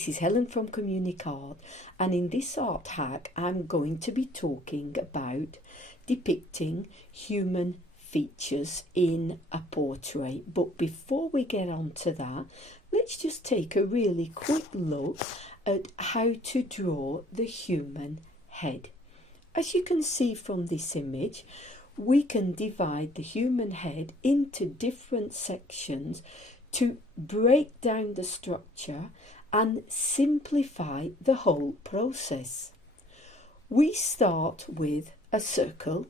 this is Helen from Communic and in this art hack I'm going to be talking about depicting human features in a portrait. But before we get on to that, let's just take a really quick look at how to draw the human head. As you can see from this image, we can divide the human head into different sections to break down the structure and simplify the whole process. We start with a circle,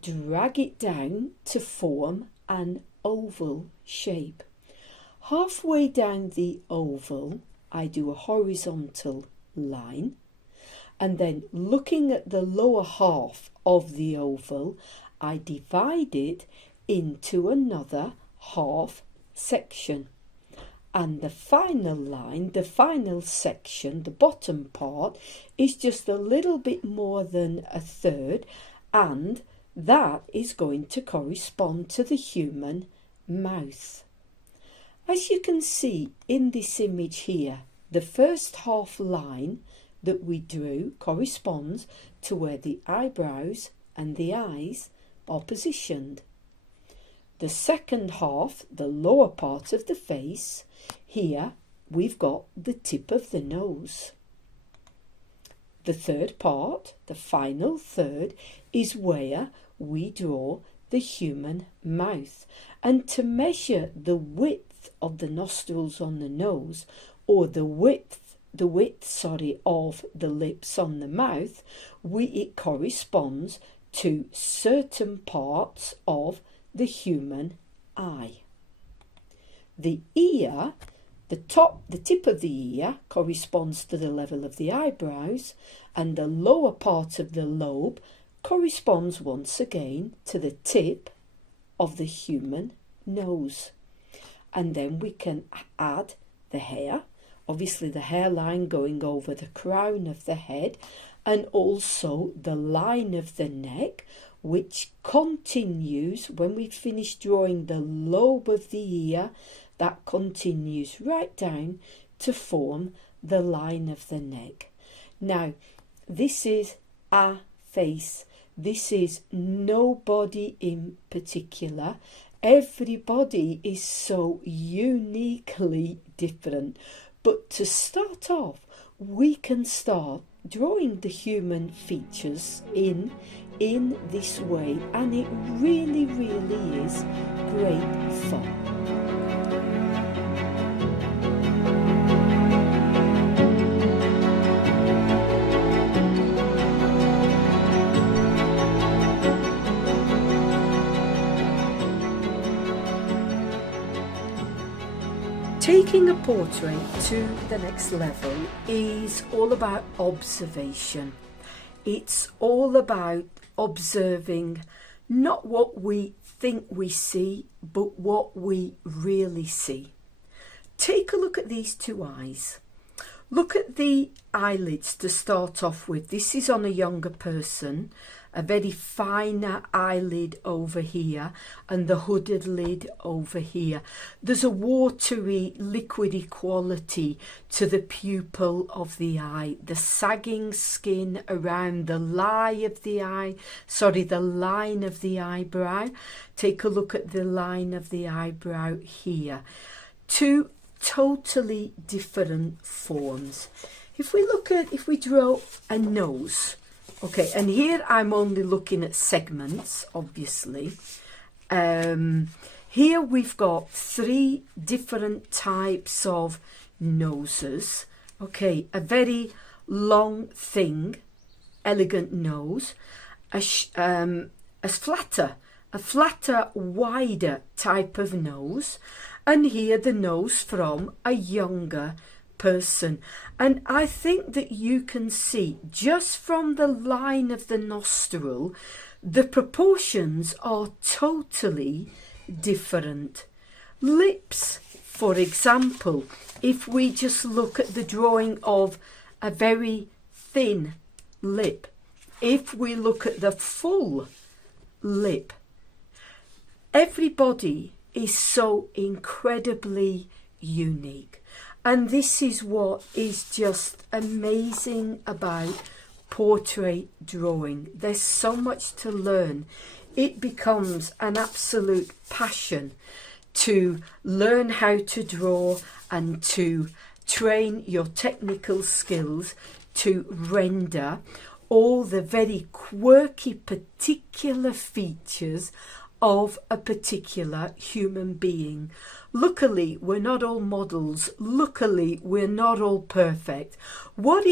drag it down to form an oval shape. Halfway down the oval, I do a horizontal line, and then looking at the lower half of the oval, I divide it into another half section, and the final line, the final section, the bottom part, is just a little bit more than a third, and that is going to correspond to the human mouth. As you can see in this image here, the first half line that we drew corresponds to where the eyebrows and the eyes are positioned. The second half, the lower part of the face, here we've got the tip of the nose. The third part, the final third, is where we draw the human mouth. And to measure the width of the nostrils on the nose, or the width of the lips on the mouth, it corresponds to certain parts of the human eye. The ear, the tip of the ear corresponds to the level of the eyebrows, and the lower part of the lobe corresponds once again to the tip of the human nose. And then we can add the hair, obviously the hairline going over the crown of the head, and also the line of the neck, which continues when we finish drawing the lobe of the ear, that continues right down to form the line of the neck. Now, this is a face. This is nobody in particular. Everybody is so uniquely different. But to start off, we can start drawing the human features in this way, and it really is great fun. Taking a portrait to the next level is all about observation. It's all about observing not what we think we see, but what we really see. Take a look at these two eyes. Look at the eyelids to start off with. This is on a younger person, a very finer eyelid over here and the hooded lid over here. There's a watery, liquidy quality to the pupil of the eye, the sagging skin around the line of the eyebrow. Take a look at the line of the eyebrow here. Two totally different forms. If we draw a nose, okay, and here I'm only looking at segments, obviously. Here we've got three different types of noses. Okay, a very long, thin, elegant nose, a flatter, wider type of nose, and here the nose from a younger person. And I think that you can see just from the line of the nostril, the proportions are totally different. Lips, for example, if we just look at the drawing of a very thin lip, if we look at the full lip, everybody is so incredibly unique. And this is what is just amazing about portrait drawing. There's so much to learn. It becomes an absolute passion to learn how to draw and to train your technical skills to render all the very quirky particular features of a particular human being. Luckily, we're not all models. Luckily, we're not all perfect. What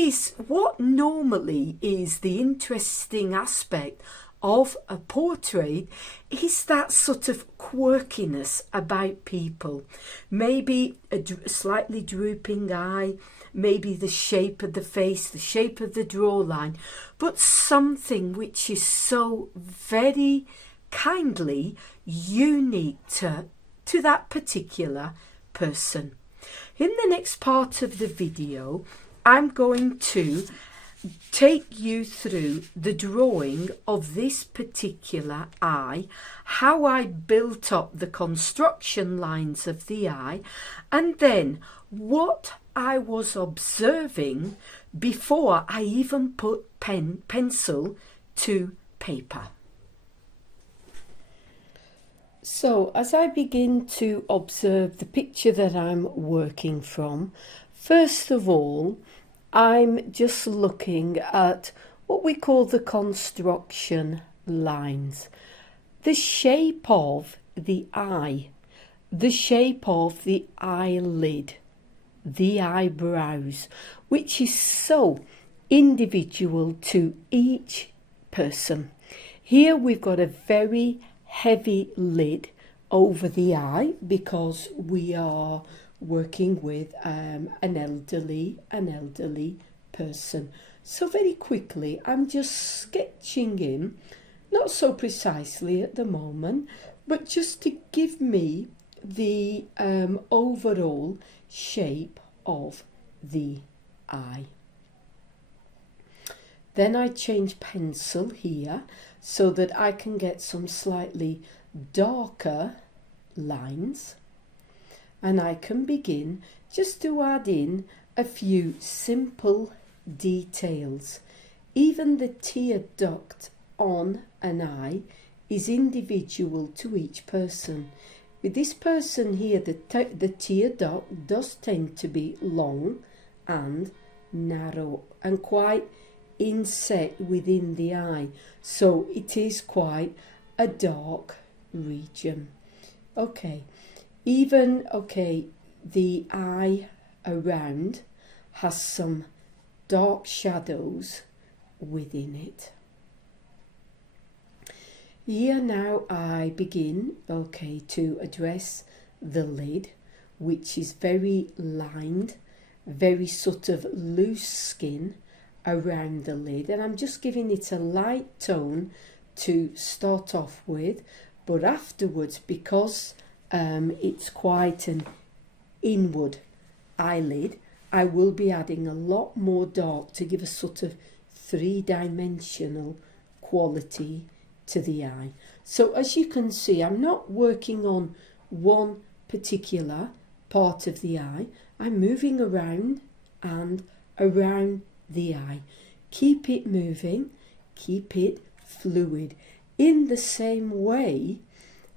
normally is the interesting aspect of a portrait is that sort of quirkiness about people. Maybe a slightly drooping eye, maybe the shape of the face, the shape of the jawline, but something which is so very kindly unique to that particular person. In the next part of the video, I'm going to take you through the drawing of this particular eye, how I built up the construction lines of the eye, and then what I was observing before I even put pencil to paper. So as I begin to observe the picture that I'm working from, first of all, I'm just looking at what we call the construction lines. The shape of the eye, the shape of the eyelid, the eyebrows, which is so individual to each person. Here we've got a very heavy lid over the eye because we are working with an elderly person. So very quickly I'm just sketching in, not so precisely at the moment, but just to give me the overall shape of the eye. Then I change pencil here so that I can get some slightly darker lines, and I can begin just to add in a few simple details. Even the tear duct on an eye is individual to each person. With this person here, the tear duct does tend to be long and narrow and quite inset within the eye, so it is quite a dark region. The eye around has some dark shadows within it. Here now I begin to address the lid, which is very lined, very sort of loose skin around the lid, and I'm just giving it a light tone to start off with, but afterwards, because it's quite an inward eyelid, I will be adding a lot more dark to give a sort of three-dimensional quality to the eye. So as you can see, I'm not working on one particular part of the eye. I'm moving around and around the eye. Keep it moving, keep it fluid. In the same way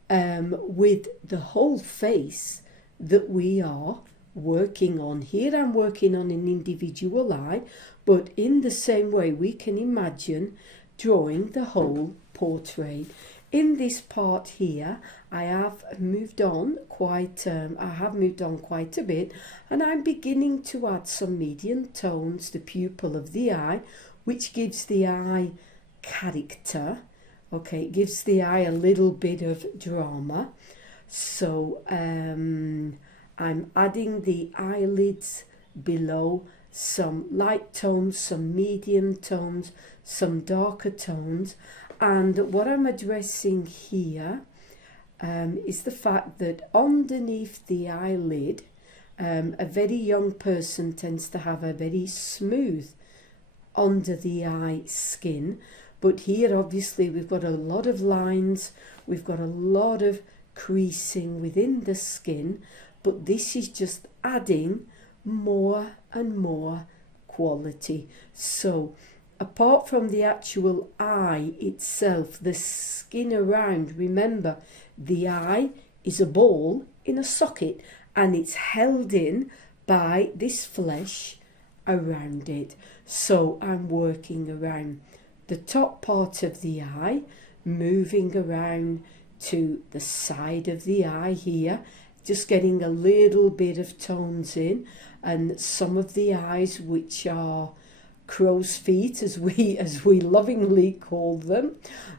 with the whole face that we are working on. Here I'm working on an individual eye, but in the same way we can imagine drawing the whole portrait. In this part here, I have moved on quite a bit, and I'm beginning to add some medium tones, the pupil of the eye, which gives the eye character. It gives the eye a little bit of drama. So I'm adding the eyelids below, some light tones, some medium tones, some darker tones. And what I'm addressing here is the fact that underneath the eyelid, a very young person tends to have a very smooth under the eye skin. But here obviously we've got a lot of lines, we've got a lot of creasing within the skin, but this is just adding more and more quality. So apart from the actual eye itself, the skin around, remember the eye is a ball in a socket and it's held in by this flesh around it. So I'm working around the top part of the eye, moving around to the side of the eye here, just getting a little bit of tones in, and some of the eyes which are crow's feet, as we lovingly call them,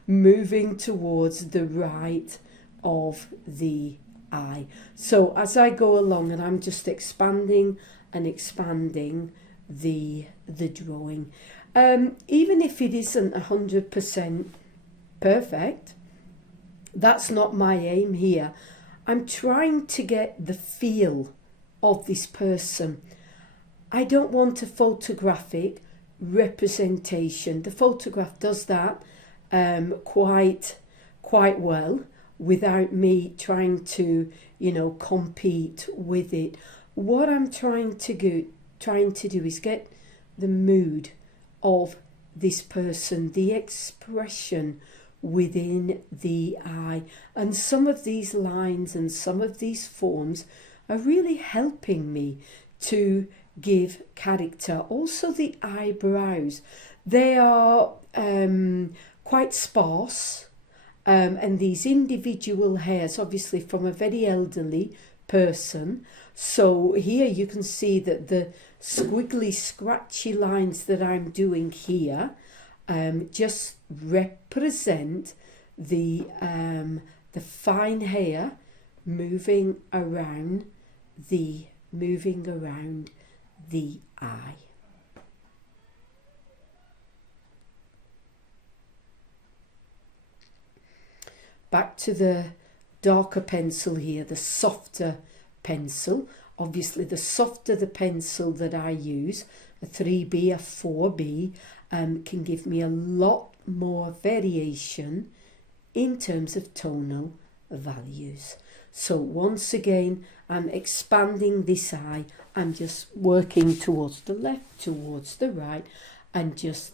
moving towards the right of the eye. So as I go along, and I'm just expanding and expanding the drawing, even if it isn't 100% perfect, that's not my aim here. I'm trying to get the feel of this person. I don't want a photographic representation. The photograph does that quite well without me trying to, compete with it. What I'm trying to do is get the mood of this person, the expression within the eye. And some of these lines and some of these forms are really helping me to give character. Also the eyebrows, they are quite sparse, and these individual hairs, obviously from a very elderly person. So here you can see that the squiggly scratchy lines that I'm doing here just represent the fine hair moving around the eye. Back to the darker pencil here, the softer pencil. Obviously the softer the pencil that I use, a 3B, a 4B, can give me a lot more variation in terms of tonal values. So once again, I'm expanding this eye. I'm just working towards the left, towards the right, and just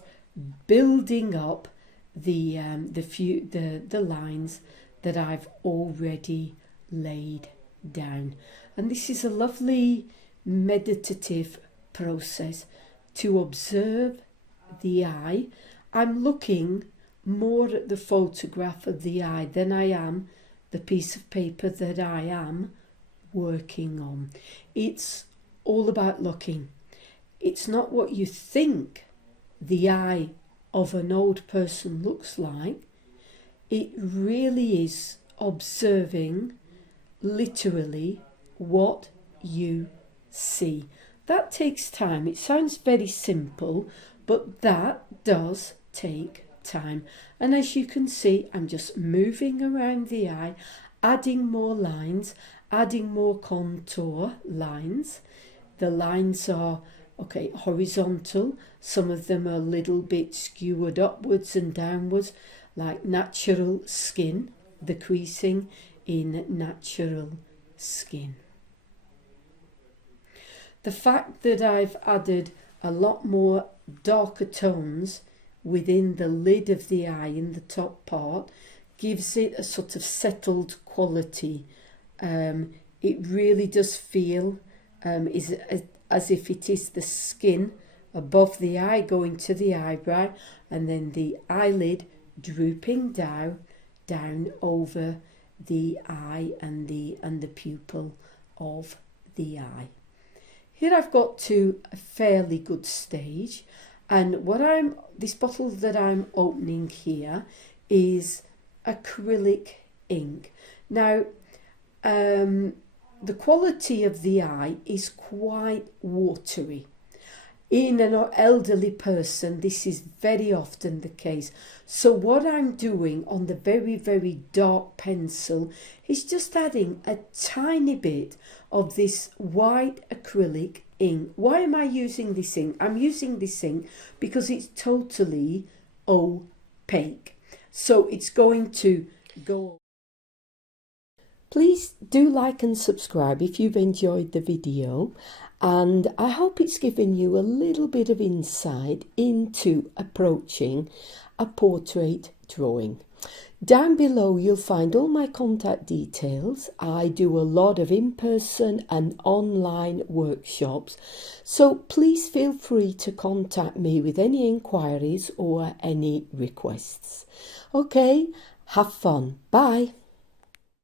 building up the lines that I've already laid down. And this is a lovely meditative process to observe the eye. I'm looking more at the photograph of the eye than I am the piece of paper that I am working on. It's all about looking. It's not what you think the eye of an old person looks like. It really is observing literally what you see. That takes time. It sounds very simple, but that does take time. And as you can see, I'm just moving around the eye, adding more lines, adding more contour lines. The lines are horizontal. Some of them are a little bit skewered upwards and downwards, like natural skin, the creasing in natural skin. The fact that I've added a lot more darker tones within the lid of the eye in the top part gives it a sort of settled quality. It really does feel as if it is the skin above the eye going to the eyebrow, and then the eyelid drooping down over the eye and the pupil of the eye. Here I've got to a fairly good stage, and this bottle that I'm opening here is acrylic ink. Now the quality of the eye is quite watery. In an elderly person, this is very often the case. So what I'm doing on the very, very dark pencil is just adding a tiny bit of this white acrylic ink. Why am I using this ink? I'm using this ink because it's totally opaque. So it's going to go. Please do like and subscribe if you've enjoyed the video. and I hope it's given you a little bit of insight into approaching a portrait drawing. Down below you'll find all my contact details. I do a lot of in-person and online workshops, so please feel free to contact me with any inquiries or any requests. Okay, have fun. Bye.